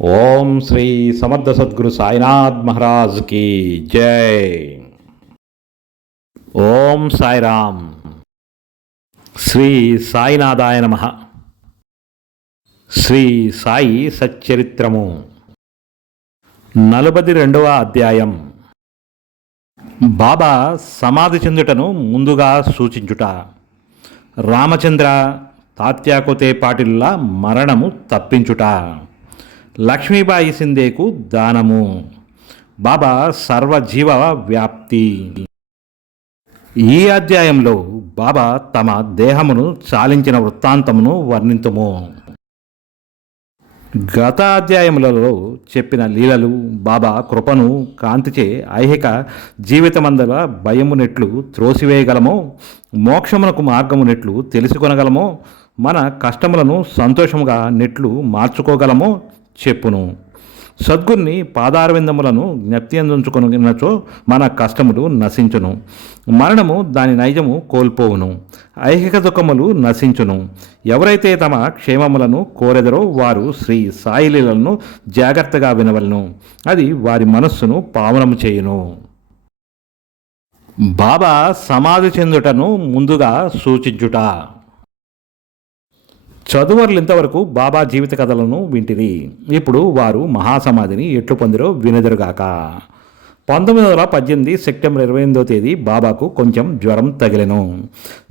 ఓం శ్రీ సమర్థ సద్గురు సాయినాథ్ మహారాజ్కి జై. ఓం సాయిరామ్. శ్రీ సాయినాథాయ నమ. శ్రీ సాయి సచ్చరిత్రము. నలభై రెండవ అధ్యాయం. బాబా సమాధి చెందుటను ముందుగా సూచించుట. రామచంద్ర తాత్యాకుతే పాటిల్లా మరణము తప్పించుట. లక్ష్మీబాయి సిందేకు దానము. బాబా సర్వజీవ వ్యాప్తి. ఈ అధ్యాయంలో బాబా తమ దేహమును చాలించిన వృత్తాంతమును వర్ణింతుము. గత అధ్యాయములలో చెప్పిన లీలలు బాబా కృపను కాంతిచే ఐహిక జీవితమందల భయమునెట్లు త్రోసివేయగలమో మోక్షమునకు మార్గమునెట్లు తెలుసుకొనగలమో మన కష్టములను సంతోషముగా నెట్లు మార్చుకోగలమో చెప్పును. సద్గురిని పాదారవిందములను జ్ఞప్తి అందించుకొనినచో మన కష్టములు నశించును. మరణము దాని నైజము కోల్పోవును. ఐహిక దుఃఖములు నశించును. ఎవరైతే తమ క్షేమములను కోరెదరో వారు శ్రీ సాయిలీలను జాగ్రత్తగా వినవలను. అది వారి మనస్సును పావనము చేయును. బాబా సమాధి చెందుటను ముందుగా సూచించుట. చదువర్లు ఇంతవరకు బాబా జీవిత కథలను వింటిరి. ఇప్పుడు వారు మహాసమాధిని ఎట్లు పొందిరో వినెదరుగాక. పంతొమ్మిది వందల పద్దెనిమిది సెప్టెంబర్ ఇరవై ఎనిమిదో తేదీ బాబాకు కొంచెం జ్వరం తగిలెను.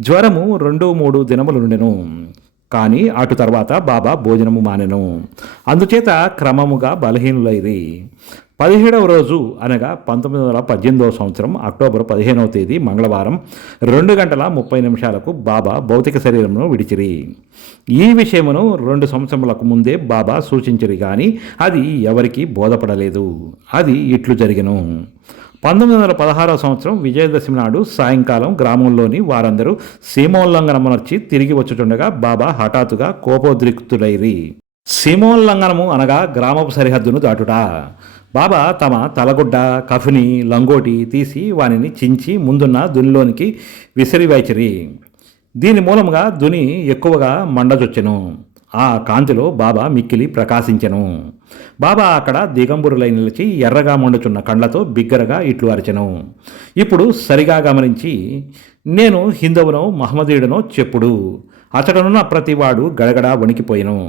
జ్వరము రెండు మూడు దినములు నుండెను. కానీ అటు తర్వాత బాబా భోజనము మానెను. అందుచేత క్రమముగా బలహీనులైది పదిహేడవ రోజు అనగా పంతొమ్మిది వందల పద్దెనిమిదవ సంవత్సరం అక్టోబర్ పదిహేనవ తేదీ మంగళవారం రెండు గంటల ముప్పై నిమిషాలకు బాబా భౌతిక శరీరమును విడిచిరి. ఈ విషయమును రెండు సంవత్సరములకు ముందే బాబా సూచించిరి కానీ అది ఎవరికీ బోధపడలేదు. అది ఇట్లు జరిగను. పంతొమ్మిది వందల పదహారవ సంవత్సరం విజయదశమి నాడు సాయంకాలం గ్రామంలోని వారందరూ సీమోల్లంఘనమునర్చి తిరిగి వచ్చుచుండగా బాబా హఠాత్తుగా కోపోద్రిక్తులైరి. సీమోల్లంఘనము అనగా గ్రామపు సరిహద్దును దాటుట. బాబా తమ తలగుడ్డ కఫుని లంగోటి తీసి వానిని చించి ముందున్న దునిలోనికి విసిరివేచిరి దీని మూలముగా దుని ఎక్కువగా మండజొచ్చెను. ఆ కాంతిలో బాబా మిక్కిలి ప్రకాశించెను. బాబా అక్కడ దిగంబురులై నిలిచి ఎర్రగా మండుచున్న కండ్లతో బిగ్గరగా ఇట్లు అరిచెను. ఇప్పుడు సరిగా గమనించి నేను హిందువునో మహమ్మదీయుడనో చెప్పుడు. అతడనున్న ప్రతివాడు గడగడా వణికిపోయెను.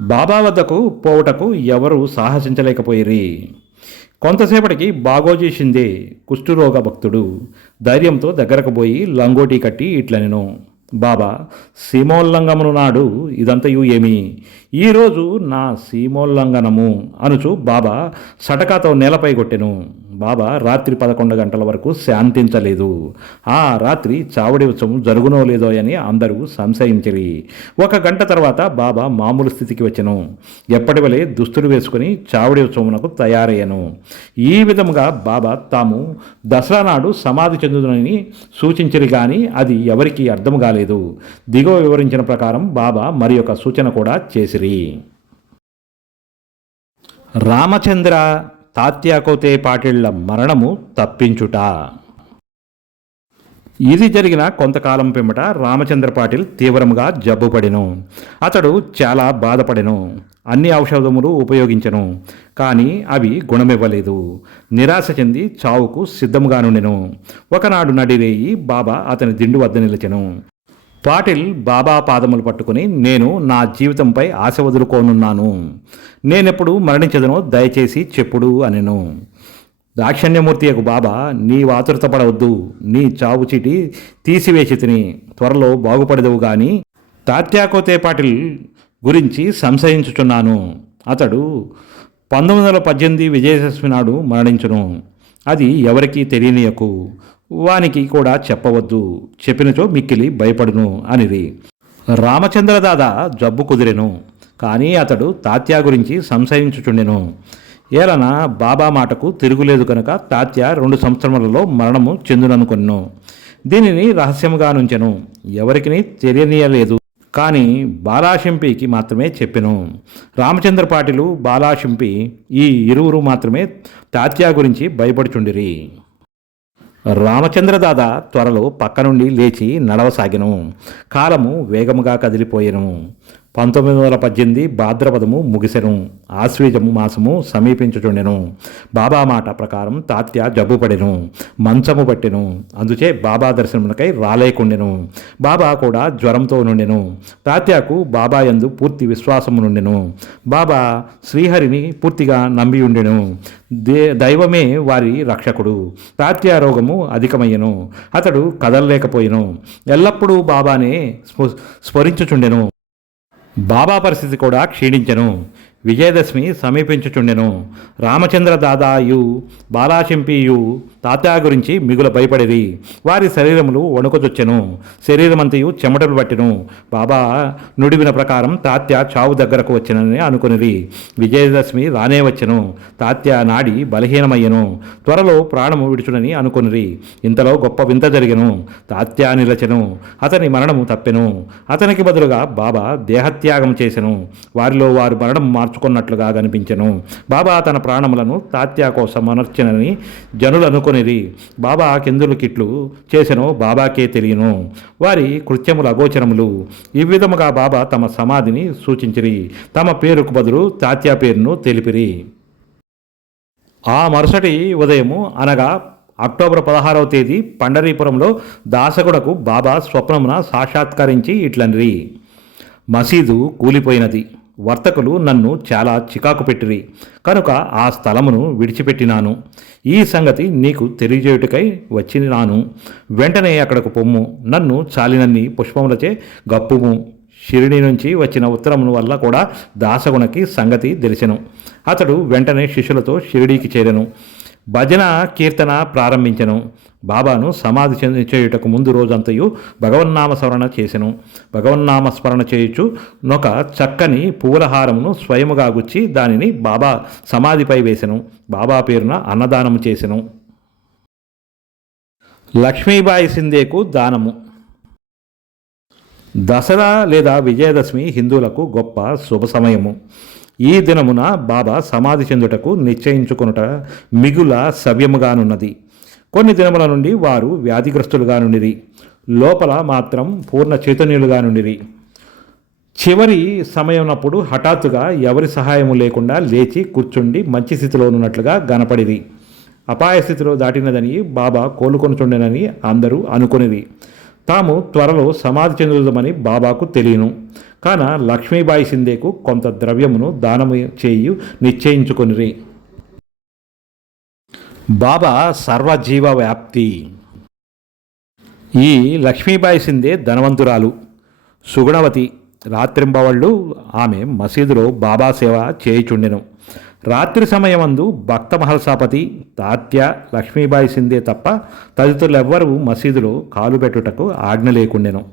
బాబా వద్దకు పోవుటకు ఎవరు సాహసించలేకపోయిరి. కొంతసేపటికి బాగోజీ షిందే కుష్ఠురోగ భక్తుడు. ధైర్యంతో దగ్గరకు పోయి లంగోటీ కట్టి ఇట్లనెను. బాబా సీమోల్లంఘమును నాడు ఇదంతయు ఏమి? ఈరోజు నా సీమోల్లంఘనము అనుచు బాబా సటకాతో నేలపై కొట్టెను. బాబా రాత్రి పదకొండు గంటల వరకు శాంతించలేదు. ఆ రాత్రి చావడి ఉత్సవం జరుగునో లేదో అని అందరూ సంశయించిరి. ఒక గంట తర్వాత బాబా మామూలు స్థితికి వచ్చెను. ఎప్పటివలే దుస్తులు వేసుకుని చావడి ఉత్సవమునకు తయారయ్యను. ఈ విధముగా బాబా తాము దసరా నాడు సమాధి చెందునని సూచించిరి కానీ అది ఎవరికీ అర్థం కాలేదు. దిగువ వివరించిన ప్రకారం బాబా మరి ఒక సూచన కూడా చేసిరి. రామచంద్ర తాత్యాకోతే పాటిళ్ళ మరణము తప్పించుట. ఇది జరిగిన కొంతకాలం పిమ్మట రామచంద్ర పాటిల్ తీవ్రముగా జబ్బుపడెను. అతడు చాలా బాధపడెను. అన్ని ఔషధములు ఉపయోగించెను. కానీ అవి గుణమివ్వలేదు. నిరాశ చెంది చావుకు సిద్ధంగా నుండెను ఒకనాడు నడిరేయి బాబా అతని దిండు వద్ద నిలిచెను. పాటిల్ బాబా పాదములు పట్టుకుని నేను నా జీవితంపై ఆశ వదులుకోనున్నాను. నేనెప్పుడు మరణించదనో దయచేసి చెప్పుడు అనెను. దాక్షణ్యమూర్తి యొక్క బాబా నీ ఆతురత పడవద్దు. నీ చావు చీటి తీసివేసి తిని త్వరలో బాగుపడదవు గాని తాత్యాకోతే పాటిల్ గురించి సంశయించుచున్నాను. అతడు పంతొమ్మిది వందల పద్దెనిమిది విజయదశమి నాడు మరణించును. అది ఎవరికీ తెలియనియకు. వానికి కూడా చెప్పవద్దు. చెప్పినచో మిక్కిలి భయపడును అనిది. రామచంద్రదాద జబ్బు కుదిరెను. కానీ అతడు తాత్యా గురించి సంశయించుచుండెను. ఏలన బాబా మాటకు తిరుగులేదు కనుక తాత్య రెండు సంవత్సరములలో మరణము చెందుననుకొన్ను దీనిని రహస్యముగా నుంచెను. ఎవరికి తెలియనీయలేదు. కానీ బాలాశింపికి మాత్రమే చెప్పెను. రామచంద్ర పాటిలు బాలాశింపి ఈ ఇరువురు మాత్రమే తాత్యా గురించి భయపడుచుండిరి. రామచంద్రదాద త్వరలో పక్క నుండి లేచి నడవసాగెను. కాలము వేగముగా కదిలిపోయెను. పంతొమ్మిది వందల పద్దెనిమిది భాద్రపదము ముగిసెను. ఆశ్వీజము మాసము సమీపించుచుండెను. బాబా మాట ప్రకారం తాత్య జబ్బుపడెను మంచము పట్టెను. అందుచే బాబా దర్శనములకై రాలేకుండెను. బాబా కూడా జ్వరంతో నుండెను. తాత్యకు బాబా యందు పూర్తి విశ్వాసము నుండెను. బాబా శ్రీహరిని పూర్తిగా నమ్మి ఉండెను దే దైవమే వారి రక్షకుడు. తాత్య రోగము అధికమయ్యను. అతడు కదలలేకపోయెను. ఎల్లప్పుడూ బాబానే స్మ స్మరించుచుండెను. బాబా పరిస్థితి కూడా క్షీణించెను. విజయదశమి సమీపించుచుండెను. రామచంద్ర దాదాయు బాలాచింపియు తాత్యా గురించి మిగుల భయపడిరి వారి శరీరములు వణుకొదొచ్చెను శరీరమంతయు చెమటలు పట్టెను. బాబా నుడివిన ప్రకారం తాత్య చావు దగ్గరకు వచ్చినని అనుకునిరి విజయదశమి రానే వచ్చెను. తాత్య నాడి బలహీనమయ్యెను. త్వరలో ప్రాణము విడుచునని అనుకునిరి ఇంతలో గొప్ప వింత జరిగెను. తాత్య నిలచెను. అతని మరణము తప్పెను. అతనికి బదులుగా బాబా దేహత్యాగం చేసెను. వారిలో వారు మరణం మార్చుకున్నట్లుగా కనిపించెను. బాబా తన ప్రాణములను తాత్య కోసం అనర్చనని జనులు అనుకొనిరి బాబా కిందులు కిట్లు చేసెను బాబాకే తెలియను. వారి కృత్యములు అగోచరములు ఈ విధముగా బాబా తమ సమాధిని సూచించిరి. తమ పేరుకు బదులు తాత్యా పేరును తెలిపిరి. ఆ మరుసటి ఉదయము అనగా అక్టోబర్ పదహారవ తేదీ పండరీపురంలో దాసగుడకు బాబా స్వప్నమున సాక్షాత్కరించి ఇట్లనిరి. మసీదు కూలిపోయినది. వర్తకులు నన్ను చాలా చికాకు పెట్టిరి కనుక ఆ స్థలమును విడిచిపెట్టినాను. ఈ సంగతి నీకు తెలియజేయుటకై వచ్చినాను. వెంటనే అక్కడకు పొమ్ము నన్ను చాలినన్ని పుష్పములచే గప్పుము. షిరిడి నుంచి వచ్చిన ఉత్తరమును వల్ల కూడా దాసగుణకి సంగతి తెలిసెను. అతడు వెంటనే శిష్యులతో షిరిడీకి చేరెను. భజన కీర్తన ప్రారంభించెను. బాబాను సమాధి చేయుటకు ముందు రోజంతయు భగవన్నామ స్మరణ చేసెను. భగవన్నామ స్మరణ చేయుచు నొక చక్కని పూలహారమును స్వయముగా గుచ్చి దానిని బాబా సమాధిపై వేసెను. బాబా పేరున అన్నదానము చేసెను. లక్ష్మీబాయి సింధేకు దానము. దసరా లేదా విజయదశమి హిందువులకు గొప్ప శుభ సమయము. ఈ దినమున బాబా సమాధి చెందుటకు నిశ్చయించుకొనుట మిగుల సవ్యముగానున్నది. కొన్ని దినముల నుండి వారు వ్యాధిగ్రస్తులుగా నుండిరి లోపల మాత్రం పూర్ణ చైతన్యులుగా నుండిరి చివరి సమయమునప్పుడు హఠాత్తుగా ఎవరి సహాయము లేకుండా లేచి కూర్చుండి మంచి స్థితిలో ఉన్నట్లుగా గనపడిది అపాయ స్థితిలో దాటినదని బాబా కోలుకొనుచుండెనని అందరూ అనుకునేది తాము త్వరలో సమాధి చెందుదామని బాబాకు తెలియను. కాన లక్ష్మీబాయి సింధేకు కొంత ద్రవ్యమును దానము చేయు నిశ్చయించుకొనిరి. బాబా సర్వజీవ వ్యాప్తి ఈ లక్ష్మీబాయి సిందే ధనవంతురాలు. సుగుణవతి రాత్రింబవళ్ళు ఆమె మసీదులో బాబా సేవ చేయుచుండెను. రాత్రి సమయమందు భక్త మహల్సాపతి తాత్య లక్ష్మీబాయి సిందే తప్ప తదితరులెవ్వరూ మసీదులో కాలు పెట్టుటకు ఆజ్ఞ లేకుండెను.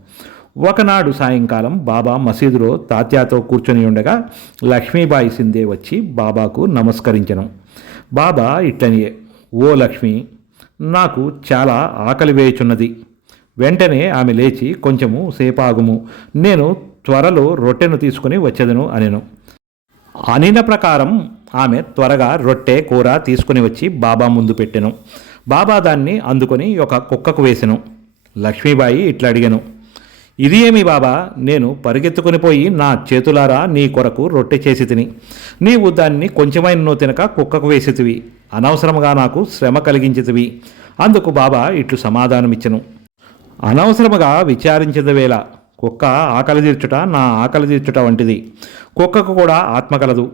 ఒకనాడు సాయంకాలం బాబా మసీదులో తాత్యాతో కూర్చొని ఉండగా లక్ష్మీబాయి సిందే వచ్చి బాబాకు నమస్కరించెను. బాబా ఇట్లనియే ఓ లక్ష్మి నాకు చాలా ఆకలి వేయుచున్నది. వెంటనే ఆమె లేచి కొంచెము సేపాగుము. నేను త్వరలో రొట్టెను తీసుకుని వచ్చేదను అనెను. అనిన ప్రకారం ఆమె త్వరగా రొట్టె కూర తీసుకుని వచ్చి బాబా ముందు పెట్టెను. బాబా దాన్ని అందుకొని ఒక కుక్కకు వేసెను. లక్ష్మీబాయి ఇట్లా అడిగాను ఇది ఏమి బాబా? నేను పరిగెత్తుకుని పోయి నా చేతులారా నీ కొరకు రొట్టె చేసి తిని. నీవు దాన్ని కొంచెమైన తినక కుక్కకు వేసితివి అనవసరముగా నాకు శ్రమ కలిగించితివి అందుకు బాబా ఇట్లు సమాధానమిచ్చను. అనవసరముగా విచారించదవేళ కుక్క ఆకలి తీర్చుట నా ఆకలి తీర్చుట వంటిది. కుక్కకు కూడా ఆత్మ కలదు.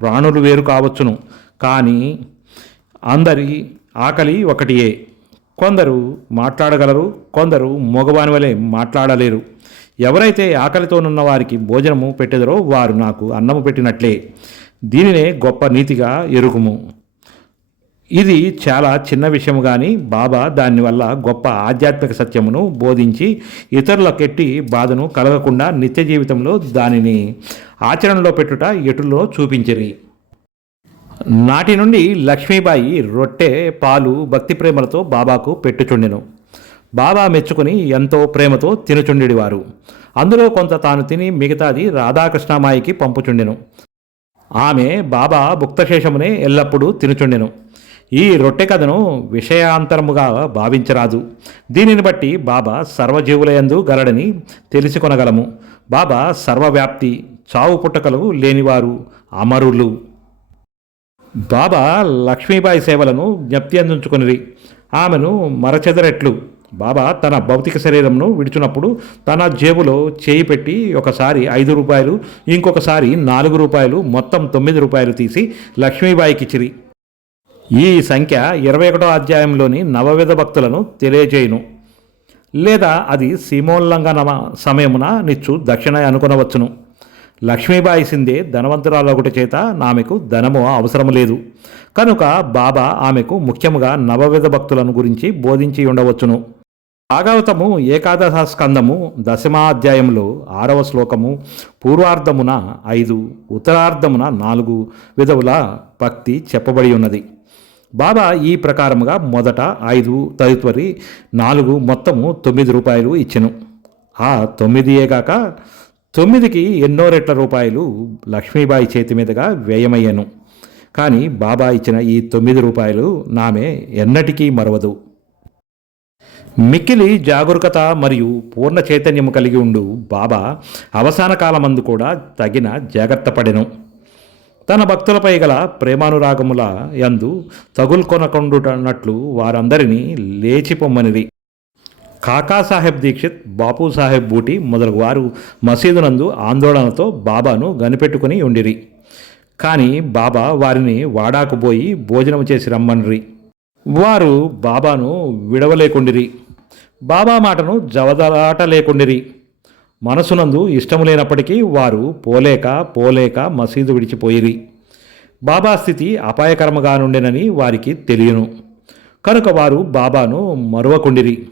ప్రాణులు వేరు కావచ్చును. కానీ అందరి ఆకలి ఒకటియే. కొందరు మాట్లాడగలరు కొందరు మగవాని వలె మాట్లాడలేరు. ఎవరైతే ఆకలితోనున్న వారికి భోజనము పెట్టెదరో వారు నాకు అన్నము పెట్టినట్లే. దీనినే గొప్ప నీతిగా ఎరుగుము. ఇది చాలా చిన్న విషయం కానీ బాబా దానివల్ల గొప్ప ఆధ్యాత్మిక సత్యమును బోధించి ఇతరులకెట్టి బాధను కలగకుండా నిత్య జీవితంలో దానిని ఆచరణలో పెట్టుట ఎటులో చూపించిరి. నాటి నుండి లక్ష్మీబాయి రొట్టె పాలు భక్తి ప్రేమలతో బాబాకు పెట్టుచుండెను. బాబా మెచ్చుకుని ఎంతో ప్రేమతో తినుచుండేవారు అందులో కొంత తాను తిని మిగతాది రాధాకృష్ణమాయికి పంపుచుండెను. ఆమె బాబా భుక్తశేషమునే ఎల్లప్పుడూ తినుచుండెను. ఈ రొట్టె కథను విషయాంతరముగా భావించరాదు. దీనిని బట్టి బాబా సర్వజీవులయందు గలడని తెలుసుకొనగలము. బాబా సర్వవ్యాప్తి చావు పుట్టకలు లేనివారు అమరులు. బాబా లక్ష్మీబాయి సేవలను జ్ఞప్తి అందించుకునిది ఆమెను మరచెదరెట్లు. బాబా తన భౌతిక శరీరంను విడిచినప్పుడు తన జేబులో చేయి పెట్టి ఒకసారి ఐదు రూపాయలు ఇంకొకసారి నాలుగు రూపాయలు మొత్తం తొమ్మిది రూపాయలు తీసి లక్ష్మీబాయికిచ్చిరి. ఈ సంఖ్య ఇరవై ఒకటో అధ్యాయంలోని నవవిధ భక్తులను తెలియజేయును లేదా అది సీమోల్లంఘన సమయమున నిచ్చు దక్షిణ అనుకొనవచ్చును. లక్ష్మీబాయి సిందే ధనవంతురాలొకటి చేత ఆమెకు ధనము అవసరం లేదు. కనుక బాబా ఆమెకు ముఖ్యముగా నవవిధ భక్తులను గురించి బోధించి ఉండవచ్చును. భాగవతము ఏకాదశ స్కందము దశమాధ్యాయంలో ఆరవ శ్లోకము పూర్వార్ధమున ఐదు ఉత్తరార్ధమున నాలుగు విధముల భక్తి చెప్పబడి ఉన్నది. బాబా ఈ ప్రకారముగా మొదట ఐదు తదుపరి నాలుగు మొత్తము తొమ్మిది రూపాయలు ఇచ్చెను. ఆ తొమ్మిదియేగాక తొమ్మిదికి ఎన్నో రెట్ల రూపాయలు లక్ష్మీబాయి చేతి మీదుగా వ్యయమయ్యాను. కానీ బాబా ఇచ్చిన ఈ తొమ్మిది రూపాయలు నామే ఎన్నటికీ మరవదు. మిక్కిలి జాగరూకత మరియు పూర్ణ చైతన్యము కలిగి ఉండు బాబా అవసాన కాలమందు కూడా తగిన జాగ్రత్త పడెను. తన భక్తులపై గల ప్రేమానురాగముల యందు తగుల్కొనకుండుటన్నట్లు వారందరినీ లేచిపొమ్మనిది కాకాసాహెబ్ దీక్షిత్ బాపు సాహెబ్ బూటి మొదలగు వారు మసీదునందు ఆందోళనతో బాబాను గనిపెట్టుకుని ఉండిరి. కానీ బాబా వారిని వాడాకు పోయి భోజనం చేసి రమ్మన్రి వారు బాబాను విడవలేకుండిరి. బాబా మాటను జవదలాట లేకుండిరి మనసునందు ఇష్టము లేనప్పటికీ వారు పోలేక పోలేక మసీదు విడిచిపోయిరి. బాబా స్థితి అపాయకరముగా నుండెనని వారికి తెలియను. కనుక వారు బాబాను మరువకుండిరి.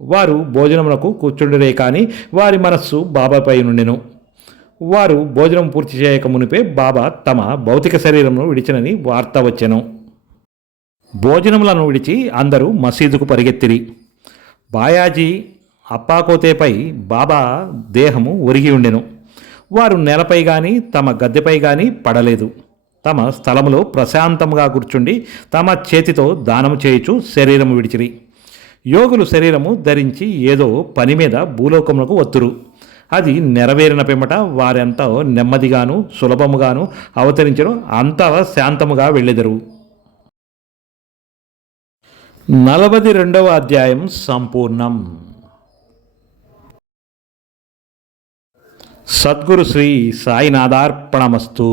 వారు భోజనమునకు కూర్చుండిరే కానీ వారి మనస్సు బాబాపై నుండెను. వారు భోజనం పూర్తి చేయక మునిపే బాబా తమ భౌతిక శరీరమును విడిచినని వార్త వచ్చెను. భోజనములను విడిచి అందరూ మసీదుకు పరిగెత్తిరి. బాయాజీ అప్పాకోతేపై బాబా దేహము ఒరిగి ఉండెను. వారు నేలపై కానీ తమ గద్దెపై కానీ పడలేదు. తమ స్థలములో ప్రశాంతంగా కూర్చుండి తమ చేతితో దానము చేయుచు శరీరము విడిచిరి. యోగులు శరీరము ధరించి ఏదో పని మీద భూలోకములకు వత్తురు. అది నెరవేరిన పిమ్మట వారెంతో నెమ్మదిగాను సులభముగాను అవతరించడం అంత శాంతముగా వెళ్ళెదరు. నలభై రెండవ అధ్యాయం సంపూర్ణం. సద్గురు శ్రీ సాయినాథార్పణమస్తు.